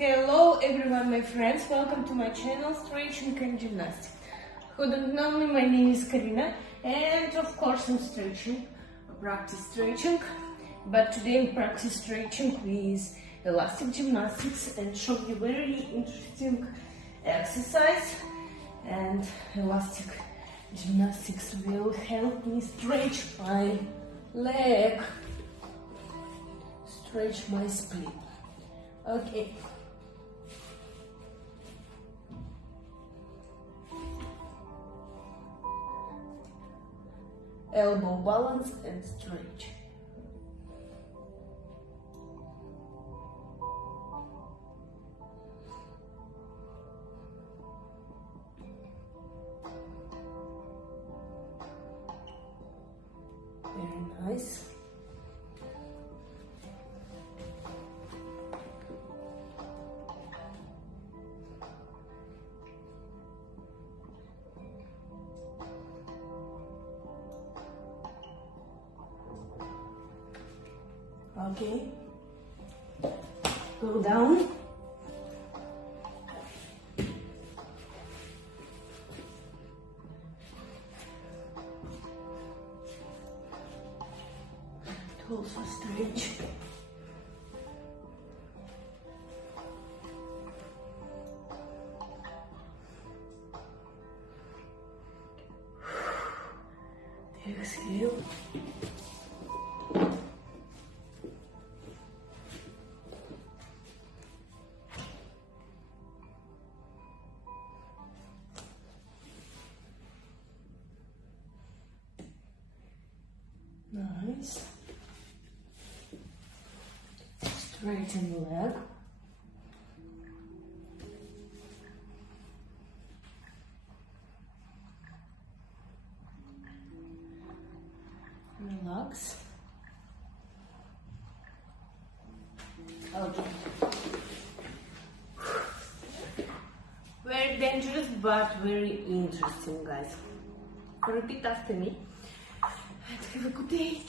Hello everyone, my friends, welcome to my channel Stretching and Gymnastics. Who don't know me, my name is Karina and of course I'm stretching, practice stretching, but today I'm practice stretching with elastic gymnastics and show you very interesting exercise, and elastic gymnastics will help me stretch my leg, stretch my split. Okay. Elbow balance and stretch. Very nice. Okay, go down. Also stretch. Exhale. Nice. Straighten the leg. Relax. Okay. Very dangerous but very interesting, guys. Repeat after me and have a good day.